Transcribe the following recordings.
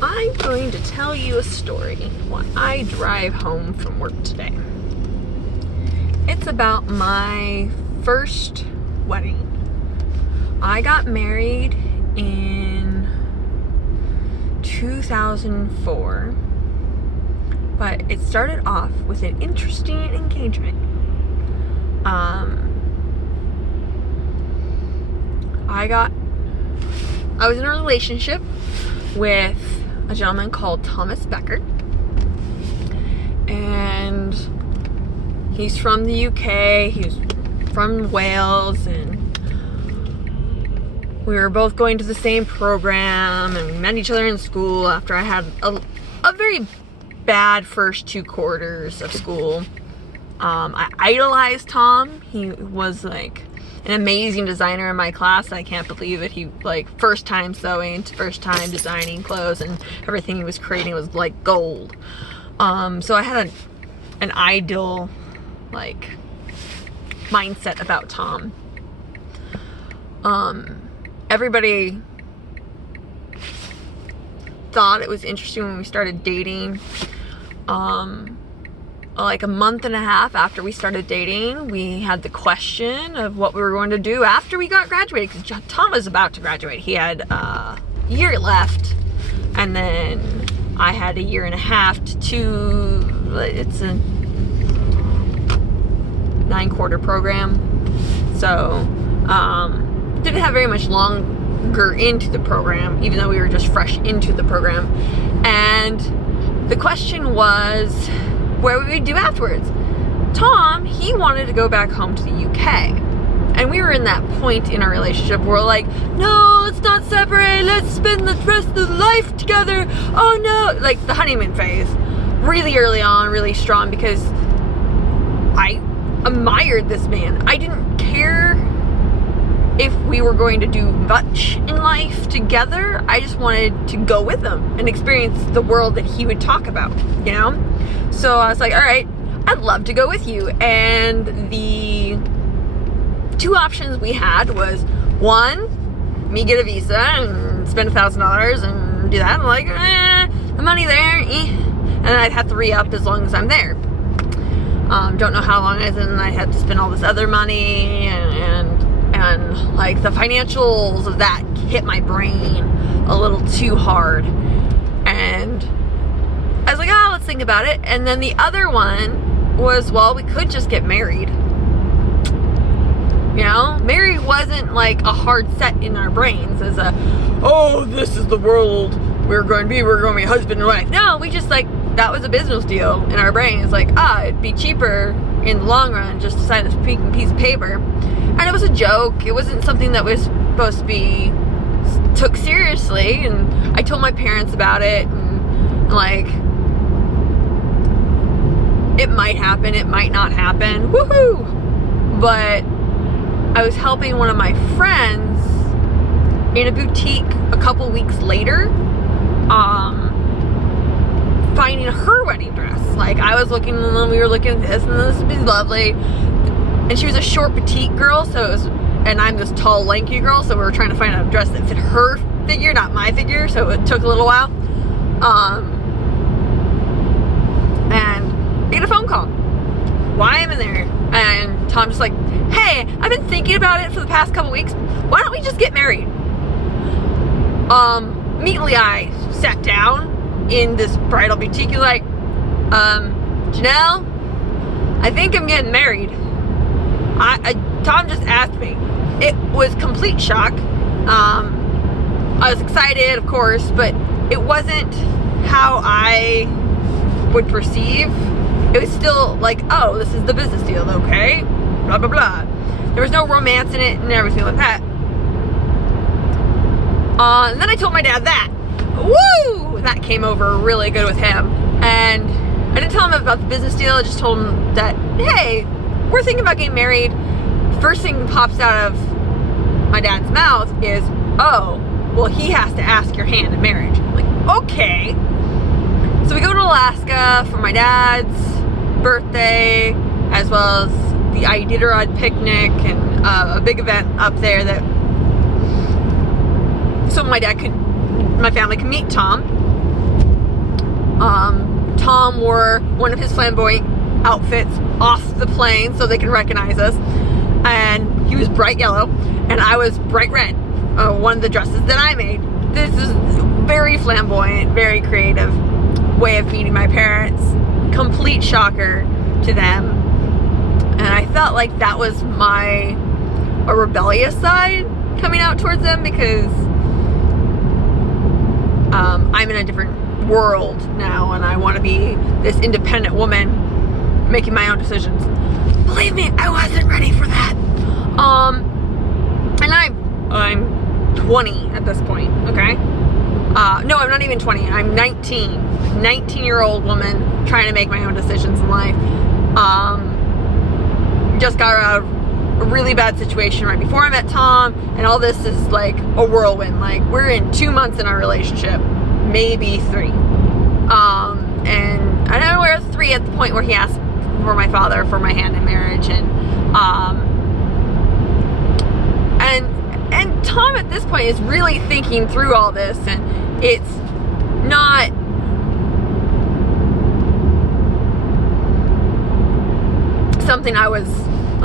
I'm going to tell you a story while I drive home from work today. It's about my first wedding. I got married in 2004, but it started off with an interesting engagement. I was in a relationship with a gentleman called Thomas Becker, and he's from the UK. He was from Wales, and we were both going to the same program, and we met each other in school after I had a very bad first 2 quarters of school. I idolized Tom. He was like an amazing designer in my class. I can't believe it. He first time sewing, first time designing clothes, and everything he was creating was like gold. So I had an ideal mindset about Tom. Everybody thought it was interesting when we started dating. Like a month and a half after we started dating, we had the question of what we were going to do after we got graduated, because Tom was about to graduate. He had a year left, and then I had a year and a half to 2. It's a 9-quarter program, so didn't have very much longer into the program, even though we were just fresh into the program. And the question was, what would we do afterwards? Tom, he wanted to go back home to the UK. And we were in that point in our relationship where we're like, no, let's not separate. Let's spend the rest of the life together. Oh no. Like the honeymoon phase. Really early on, really strong, because I admired this man. I didn't care if we were going to do much in life together. I just wanted to go with him and experience the world that he would talk about, you know? So I was like, all right, I'd love to go with you. And the 2 options we had was, one, me get a visa and spend $1,000 and do that. I'm like, the money there, and I'd have to re-up as long as I'm there. Don't know how long, as in I had to spend all this other money, and like the financials of that hit my brain a little too hard. And I was like, let's think about it. And then the other one was, well, we could just get married. You know, married wasn't like a hard set in our brains as this is the world we're going to be husband and wife. No, we just that was a business deal in our brain. It's like, it'd be cheaper in the long run just to sign this piece of paper. And it was a joke. It wasn't something that was supposed to be took seriously. And I told my parents about it, and it might happen, it might not happen. Woohoo! But I was helping one of my friends in a boutique a couple weeks later, finding her wedding dress. I was looking, and we were looking at this, and this would be lovely. And she was a short petite girl, and I'm this tall, lanky girl, so we were trying to find a dress that fit her figure, not my figure, so it took a little while. And I get a phone call. Why I'm in there? And Tom's just like, hey, I've been thinking about it for the past couple weeks. Why don't we just get married? Immediately I sat down in this bridal boutique and Janelle, I think I'm getting married. Tom just asked me. It was complete shock. I was excited, of course, but it wasn't how I would perceive. It was still like, oh, this is the business deal, okay? Blah, blah, blah. There was no romance in it and everything like that. And then I told my dad that. Woo! That came over really good with him. And I didn't tell him about the business deal. I just told him that, hey, we're thinking about getting married. First thing that pops out of my dad's mouth is, oh, well, he has to ask your hand in marriage. I'm like, okay. So we go to Alaska for my dad's birthday, as well as the Iditarod picnic and a big event up there so my family could meet Tom. Tom wore one of his flamboyant outfits off the plane so they can recognize us. And he was bright yellow, and I was bright red. One of the dresses that I made. This is very flamboyant, very creative way of meeting my parents. Complete shocker to them. And I felt like that was a rebellious side coming out towards them, because I'm in a different world now, and I want to be this independent woman making my own decisions. Believe me, I wasn't ready for that. And I'm 20 at this point, okay? No, I'm not even 20. I'm 19. 19-year-old woman trying to make my own decisions in life. Just got out of a really bad situation right before I met Tom, and all this is like a whirlwind. Like, we're in 2 months in our relationship, maybe 3. And I know we're 3 at the point where he asked for my father for my hand in marriage, and Tom at this point is really thinking through all this, and it's not something I was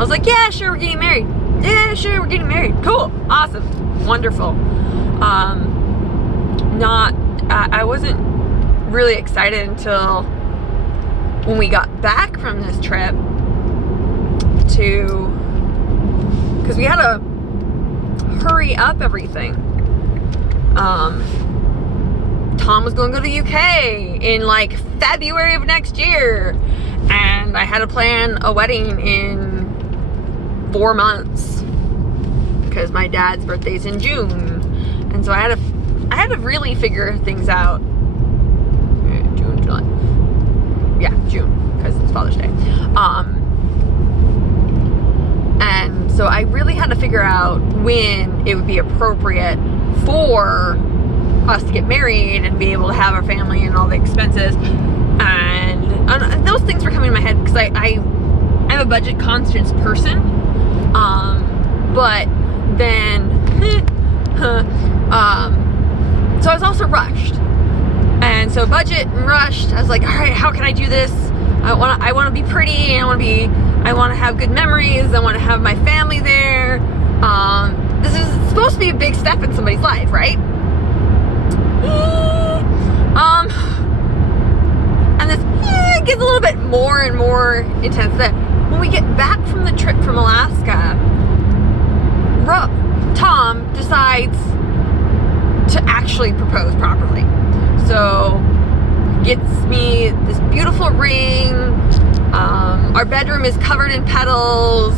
like, yeah, sure, we're getting married. Yeah, sure, we're getting married. Cool, awesome, wonderful. I wasn't really excited until when we got back from this trip because we had to hurry up everything. Tom was going to go to the UK in like February of next year, and I had to plan a wedding in 4 months because my dad's birthday's in June, and so I had to really figure things out. June, July, yeah, June, because it's Father's Day. And so I really had to figure out when it would be appropriate for us to get married and be able to have our family and all the expenses. And those things were coming to my head because I'm a budget conscious person. But then, so I was also rushed. And so budget and rushed, I was like, all right, how can I do this? I want to be pretty, I want to have good memories, I want to have my family there. This is supposed to be a big step in somebody's life, right? And this gets a little bit more and more intense. That when we get back from the trip from Alaska, Tom decides to actually propose properly. So gets me this beautiful ring. Our bedroom is covered in petals,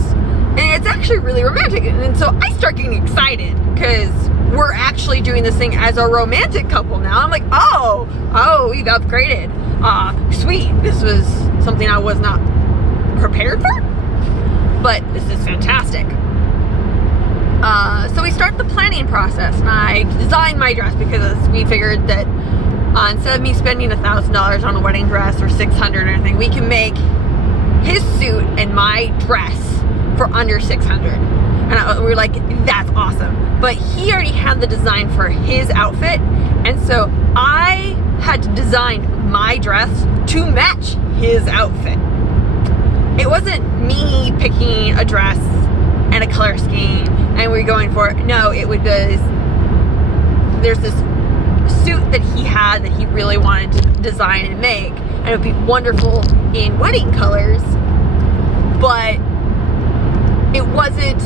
and it's actually really romantic. And so I start getting excited because we're actually doing this thing as a romantic couple now. I'm like, oh, we've upgraded. Sweet. This was something I was not prepared for, but this is fantastic. So we start the planning process, and I designed my dress because we figured that instead of me spending $1,000 on a wedding dress or $600 or anything, we can make his suit and my dress for under $600. And we were like, that's awesome. But he already had the design for his outfit, and so I had to design my dress to match his outfit. It wasn't me picking a dress and a color scheme and we're going for it. No, it was there's this suit that he had that he really wanted to design and make, and it would be wonderful in wedding colors, but it wasn't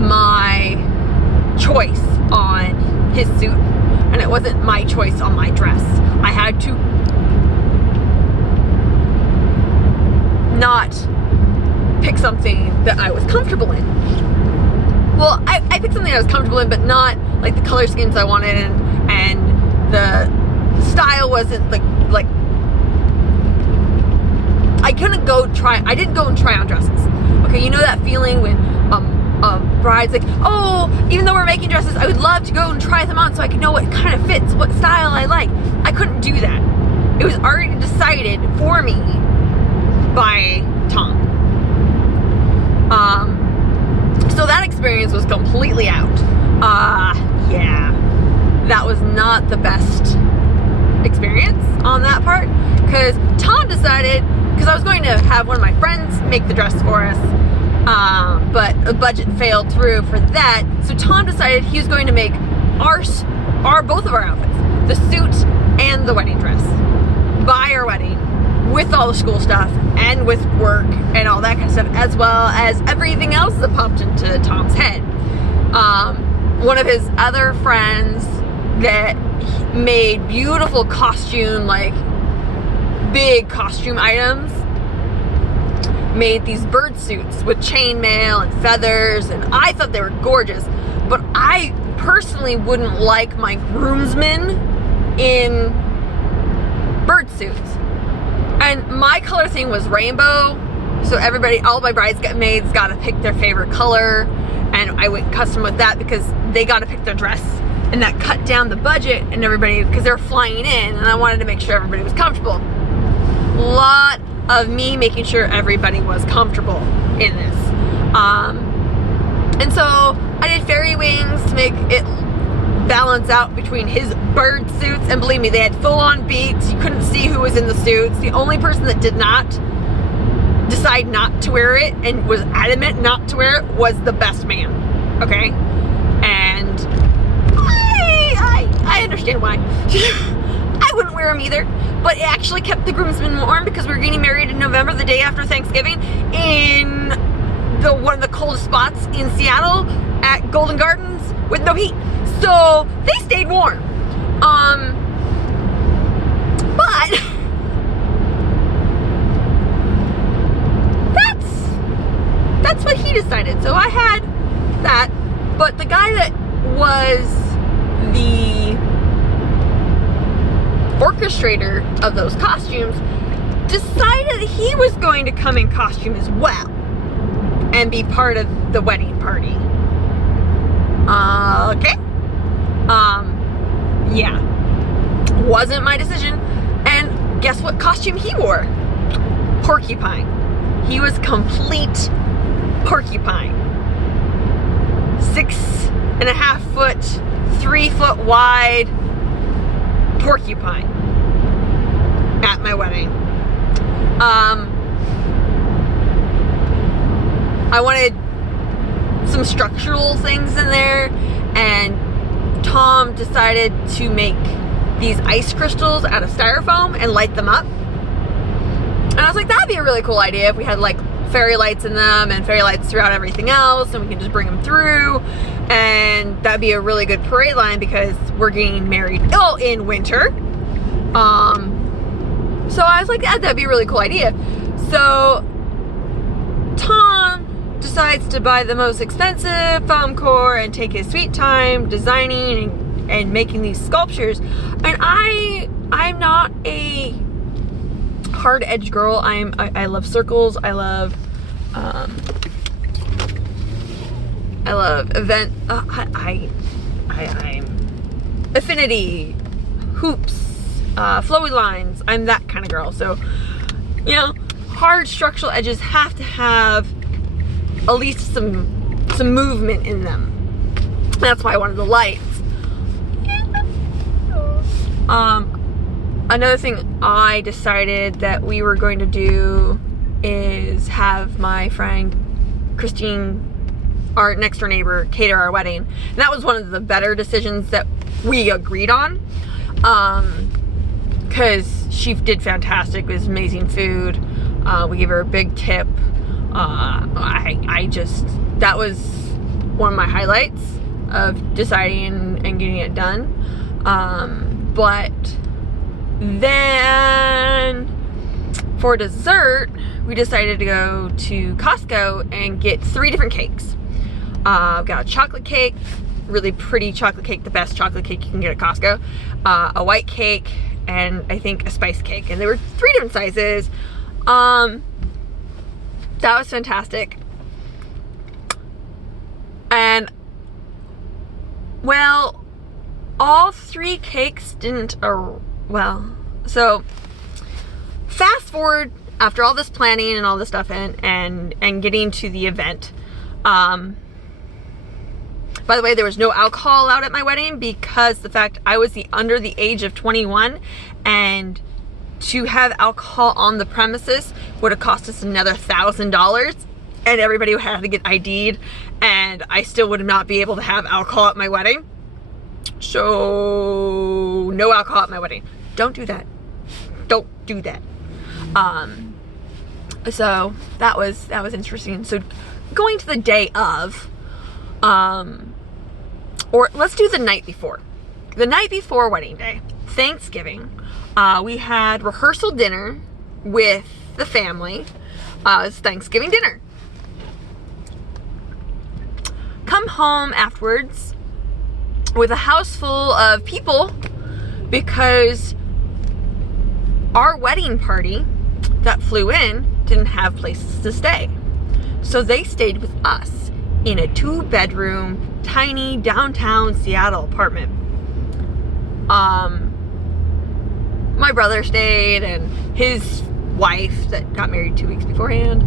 my choice on his suit, and it wasn't my choice on my dress. I had to not pick something that I was comfortable in. Well, I picked something I was comfortable in, but not like the color schemes I wanted, and the style wasn't like I didn't go and try on dresses. Okay, you know that feeling when bride's like, oh, even though we're making dresses, I would love to go and try them on so I could know what kind of fits, what style I like. I couldn't do that. It was already decided for me by Tom. So that experience was completely out. Yeah, that was not the best experience on that part, because Tom decided, because I was going to have one of my friends make the dress for us, but a budget failed through for that, so Tom decided he was going to make both of our outfits, the suit and the wedding dress, by our wedding, with all the school stuff and with work and all that kind of stuff, as well as everything else that popped into Tom's head. One of his other friends that made beautiful costume, like big costume items, made these bird suits with chainmail and feathers, and I thought they were gorgeous, but I personally wouldn't like my groomsmen in bird suits. And my color thing was rainbow, so all my bridesmaids got to pick their favorite color, and I went custom with that because they got to pick their dress, and that cut down the budget and everybody, because they're flying in, and I wanted to make sure everybody was comfortable. Lot of me making sure everybody was comfortable in this. And so I did fairy wings to make it balance out between his bird suits, and believe me, they had full-on beaks. You couldn't see who was in the suits. The only person that did not decide not to wear it and was adamant not to wear it was the best man. Okay? And I understand why. I wouldn't wear them either, but it actually kept the groomsmen warm because we were getting married in November, the day after Thanksgiving, in one of the coldest spots in Seattle at Golden Gardens with no heat. So they stayed warm. But that's what he decided. So I had that, but the guy that was the orchestrator of those costumes decided that he was going to come in costume as well and be part of the wedding party. Okay. Yeah. Wasn't my decision. And guess what costume he wore? Porcupine. He was complete porcupine. 6.5 foot, 3 foot wide porcupine at my wedding. I wanted some structural things in there, and Tom decided to make these ice crystals out of styrofoam and light them up. And I was like, that'd be a really cool idea if we had like fairy lights in them and fairy lights throughout everything else, and we can just bring them through, and that'd be a really good parade line because we're getting married in winter. So I was like, that'd be a really cool idea. So Tom decides to buy the most expensive foam core and take his sweet time designing and making these sculptures. And I'm not a hard edge girl. I love circles. I love event. I'm affinity, hoops, flowy lines. I'm that kind of girl. So, you know, hard structural edges have to have at least some movement in them. That's why I wanted the lights. Another thing I decided that we were going to do is have my friend Christine, our next door neighbor, cater our wedding. And that was one of the better decisions that we agreed on, because she did fantastic. It was amazing food. We gave her a big tip. That was one of my highlights of deciding and getting it done. But then for dessert, we decided to go to Costco and get 3 different cakes. I've got a chocolate cake, really pretty chocolate cake, the best chocolate cake you can get at Costco, a white cake, and I think a spice cake. And they were 3 different sizes. That was fantastic. And, well, all 3 cakes didn't, so fast forward after all this planning and all this stuff and getting to the event, By the way, there was no alcohol allowed at my wedding because the fact I was under the age of 21, and to have alcohol on the premises would have cost us another $1,000, and everybody had to get ID'd, and I still would not be able to have alcohol at my wedding. So no alcohol at my wedding. Don't do that. Don't do that. So that was interesting. So going to the day of, or let's do the night before. The night before wedding day, Thanksgiving, we had rehearsal dinner with the family. It's Thanksgiving dinner. Come home afterwards with a house full of people because our wedding party that flew in didn't have places to stay. So they stayed with us in a 2-bedroom, tiny downtown Seattle apartment. My brother stayed, and his wife that got married 2 weeks beforehand,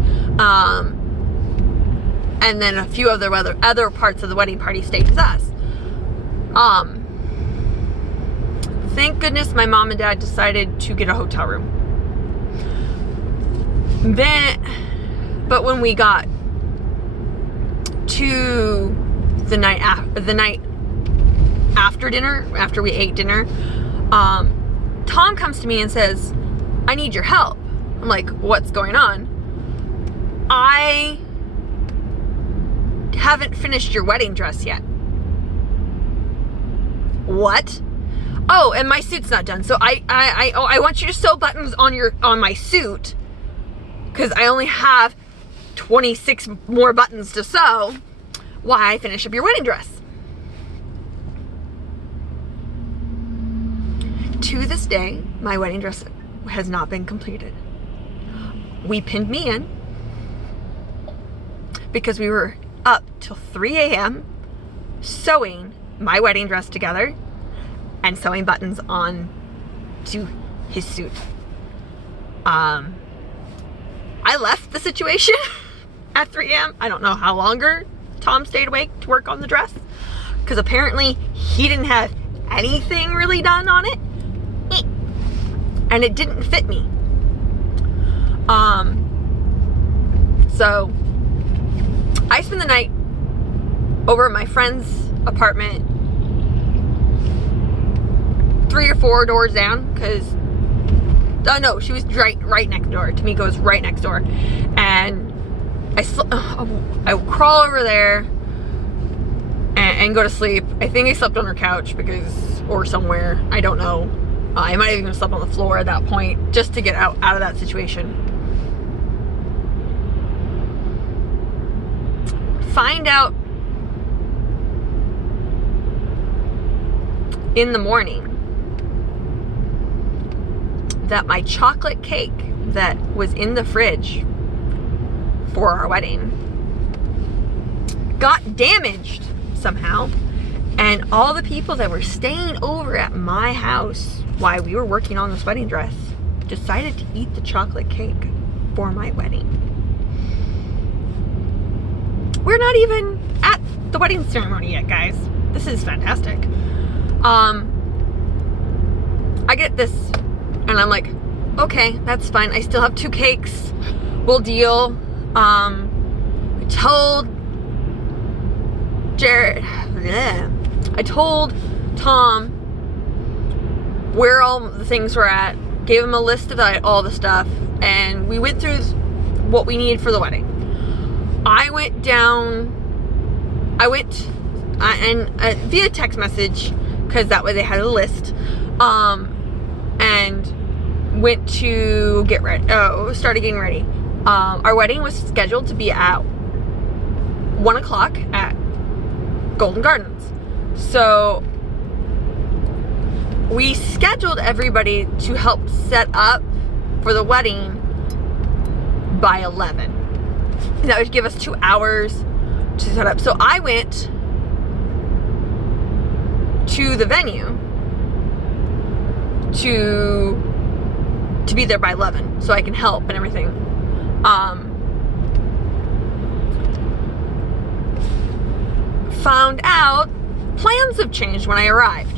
and then a few other parts of the wedding party stayed with us. Thank goodness my mom and dad decided to get a hotel room. But when we got to the night after dinner, after we ate dinner, Tom comes to me and says, "I need your help." I'm like, "What's going on?" "I haven't finished your wedding dress yet." "What?" "Oh, and my suit's not done. So I want you to sew buttons on my suit, because I only have 26 more buttons to sew while I finish up your wedding dress." To this day, my wedding dress has not been completed. We pinned me in because we were up till 3 a.m. sewing my wedding dress together and sewing buttons on to his suit. I left the situation at 3 a.m. I don't know how longer Tom stayed awake to work on the dress, because apparently he didn't have anything really done on it, and it didn't fit me. So I spent the night over at my friend's apartment, 3 or 4 doors down, because no, she was right next door. Tamika was right next door, and I would crawl over there and go to sleep. I think I slept on her couch or somewhere. I don't know. I might have even slept on the floor at that point, just to get out of that situation. Find out in the morning that my chocolate cake that was in the fridge for our wedding got damaged somehow, and all the people that were staying over at my house while we were working on this wedding dress decided to eat the chocolate cake for my wedding. We're not even at the wedding ceremony yet, guys. This is fantastic. I get this, and I'm like, okay, that's fine. I still have 2 cakes. We'll deal. I told Tom where all the things were at, gave him a list of all the stuff, and we went through what we needed for the wedding. I went via text message, because that way they had a list, and went to get ready. Started getting ready. Our wedding was scheduled to be at 1 o'clock at Golden Gardens. So we scheduled everybody to help set up for the wedding by 11. That would give us 2 hours to set up. So I went to the venue to be there by 11 so I can help and everything. found out plans have changed when I arrived.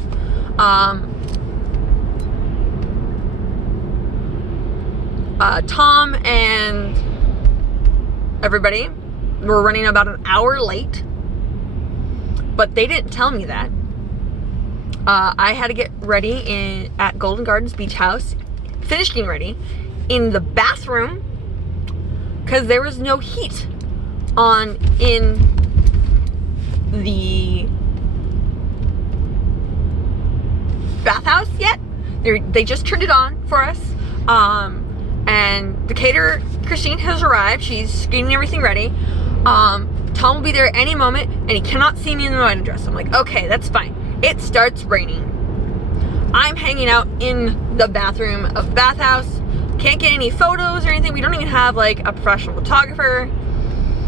Tom and everybody were running about an hour late, but they didn't tell me that. I had to get ready at Golden Gardens Beach House, finished getting ready in the bathroom because there was no heat on in the bathhouse yet. They just turned it on for us. And the caterer, Christine, has arrived. She's getting everything ready. Tom will be there any moment, and he cannot see me in the wedding dress. I'm like, okay, that's fine. It starts raining. I'm hanging out in the bathroom of the bathhouse. Can't get any photos or anything. We don't even have like a professional photographer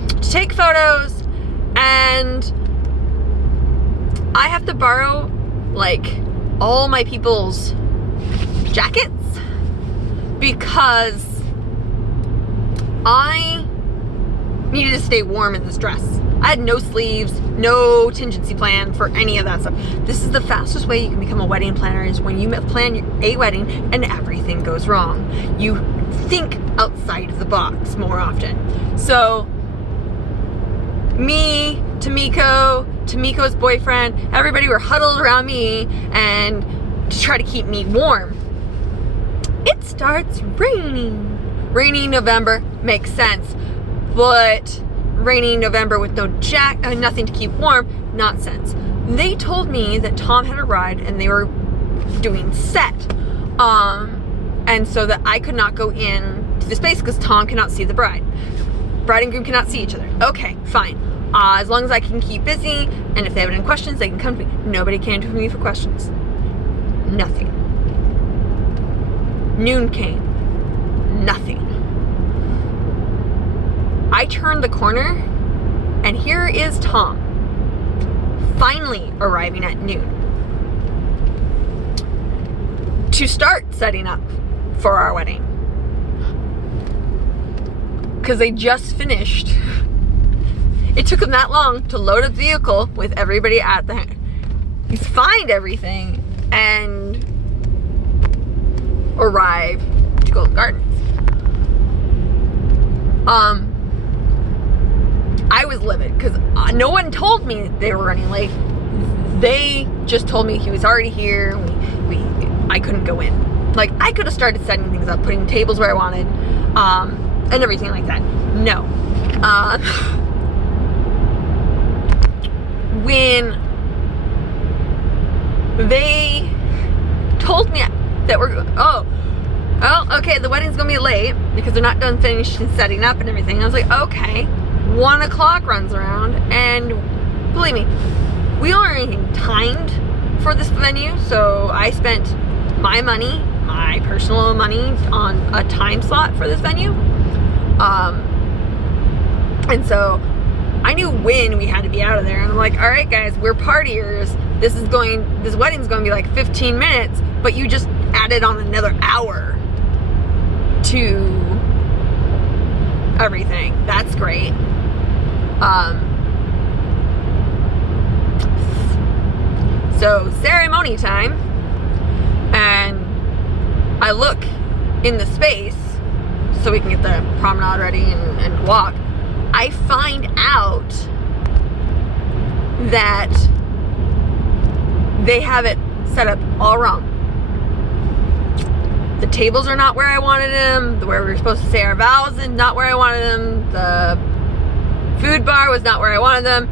to take photos. And I have to borrow like all my people's jackets because I needed to stay warm in this dress. I had no sleeves, no contingency plan for any of that stuff. This is the fastest way you can become a wedding planner, is when you plan a wedding and everything goes wrong. You think outside of the box more often. So me, Tamiko's boyfriend, everybody were huddled around me and to try to keep me warm. It starts raining. Rainy November makes sense, but rainy November with no nothing to keep warm, nonsense. They told me that Tom had arrived and they were doing set, and so that I could not go in to the space because Tom cannot see the bride. Bride and groom cannot see each other. Okay, fine. As long as I can keep busy, and if they have any questions, they can come to me. Nobody came to me for questions. Nothing. Noon came. Nothing. I turned the corner, and here is Tom, finally arriving at noon to start setting up for our wedding. Because they just finished. It took him that long to load up the vehicle with everybody at the he's find everything and arrive to Golden Gardens. I was livid because no one told me they were running late. They just told me he was already here. I couldn't go in. Like, I could have started setting things up, putting tables where I wanted, and everything like that. No. When they told me that okay, the wedding's gonna be late because they're not done finishing setting up and everything. I was like, okay. 1 o'clock runs around, and believe me, we aren't even timed for this venue, so I spent my money, my personal money, on a time slot for this venue. And so I knew when we had to be out of there, and I'm like, all right guys, we're partiers. This wedding's going to be like 15 minutes, but you just added on another hour to everything. That's great. So ceremony time, and I look in the space so we can get the promenade ready and walk. I find out that they have it set up all wrong. The tables are not where I wanted them. Where we were supposed to say our vows is not where I wanted them. The food bar was not where I wanted them.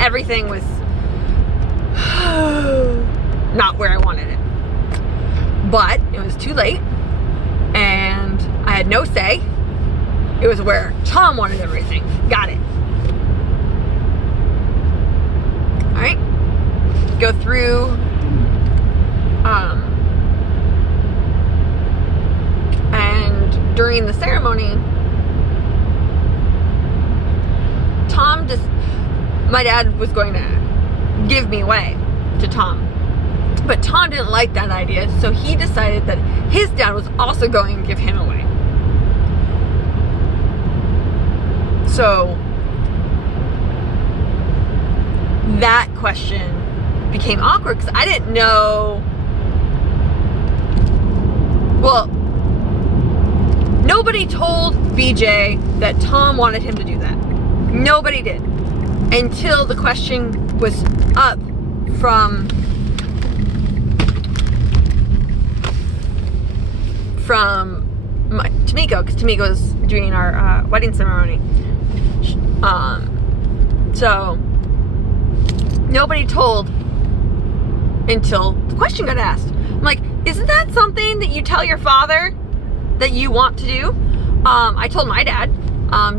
Everything was not where I wanted it. But it was too late, and I had no say. It was where Tom wanted everything. Got it. Alright. Go through. And during the ceremony, my dad was going to give me away to Tom. But Tom didn't like that idea, so he decided that his dad was also going to give him away. So that question became awkward because I didn't know. Well, nobody told BJ that Tom wanted him to do that. Nobody did. Until the question was up from Tamiko, because Tamiko was doing our wedding ceremony. So nobody told until the question got asked. I'm like, isn't that something that you tell your father that you want to do? I told my dad,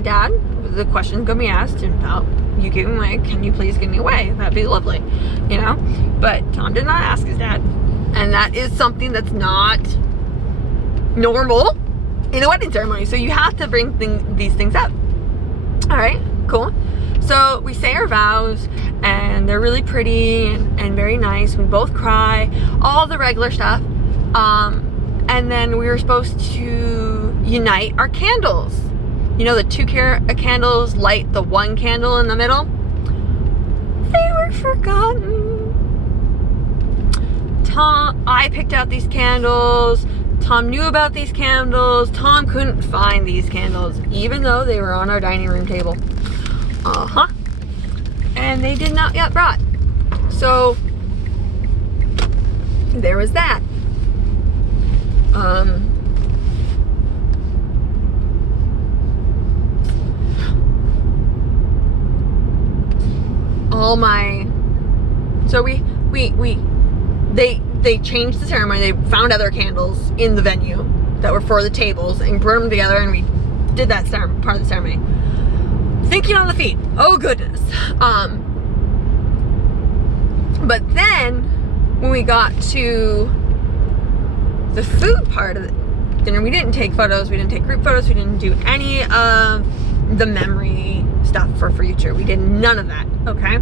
Dad, the question's gonna be asked about you giving away. Can you please give me away? That'd be lovely, you know. But Tom did not ask his dad, and that is something that's not normal in a wedding ceremony. So you have to bring these things up. All right, cool. So we say our vows, and they're really pretty and very nice. We both cry, all the regular stuff. And then we were supposed to unite our candles. You know, the 2 candles light the 1 candle in the middle? They were forgotten. I picked out these candles. Tom knew about these candles. Tom couldn't find these candles, even though they were on our dining room table. And they did not get brought. So there was that. They changed the ceremony. They found other candles in the venue that were for the tables and brought them together, and we did that part of the ceremony. Thinking on the feet. Oh goodness. But then when we got to the food part of the dinner, we didn't take photos. We didn't take group photos. We didn't do any of the memory stuff for future. We did none of that. Okay.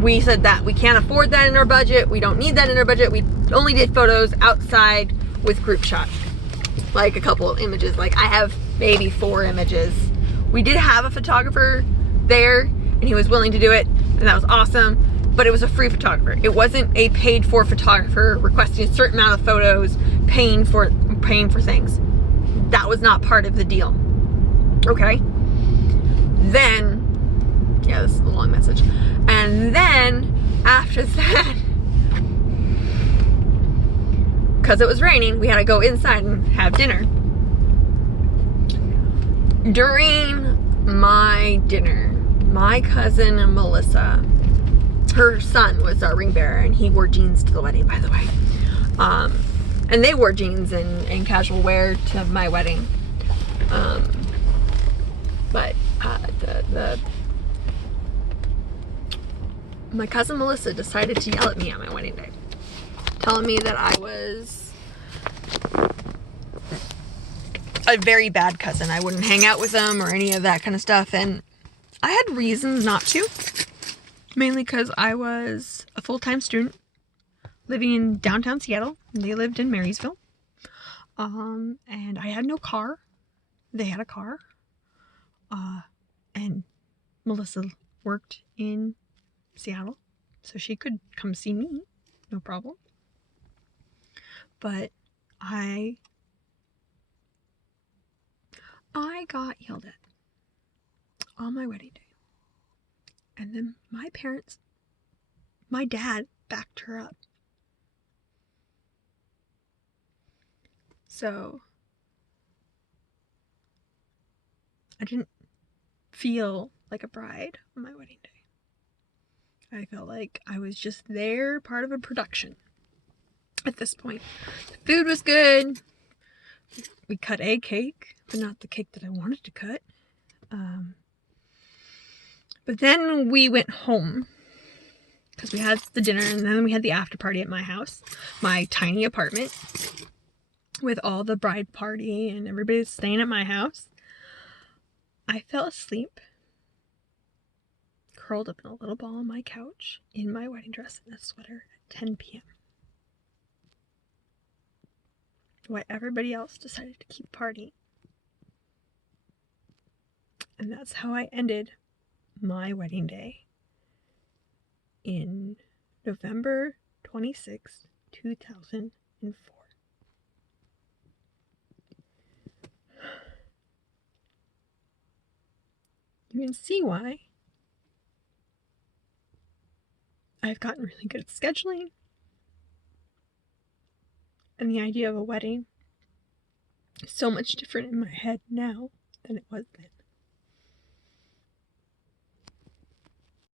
We said that we can't afford that in our budget. We don't need that in our budget. We only did photos outside with group shots. Like a couple of images. Like I have maybe 4 images. We did have a photographer there, and he was willing to do it, and that was awesome. But it was a free photographer. It wasn't a paid for photographer requesting a certain amount of photos, paying for things. That was not part of the deal. Okay? Then, yeah, this is a long message. And then, after that, because it was raining, we had to go inside and have dinner. During my dinner, my cousin Melissa, her son was our ring bearer, and he wore jeans to the wedding, by the way. And they wore jeans and casual wear to my wedding. But my cousin Melissa decided to yell at me on my wedding day, telling me that I was a very bad cousin. I wouldn't hang out with them or any of that kind of stuff. And I had reasons not to. Mainly because I was a full-time student living in downtown Seattle. And they lived in Marysville. And I had no car. They had a car. And Melissa worked in Seattle, so she could come see me, no problem. But I got yelled at on my wedding day. And then my dad backed her up. So I didn't feel like a bride on my wedding day. I felt like I was just there, part of a production at this point. The food was good. We cut a cake, but not the cake that I wanted to cut. But then we went home because we had the dinner, and then we had the after party at my house, my tiny apartment with all the bride party and everybody staying at my house. I fell asleep, curled up in a little ball on my couch in my wedding dress and a sweater at 10 p.m. While everybody else decided to keep partying. And that's how I ended my wedding day in November 26, 2004. You can see why I've gotten really good at scheduling, and the idea of a wedding is so much different in my head now than it was then.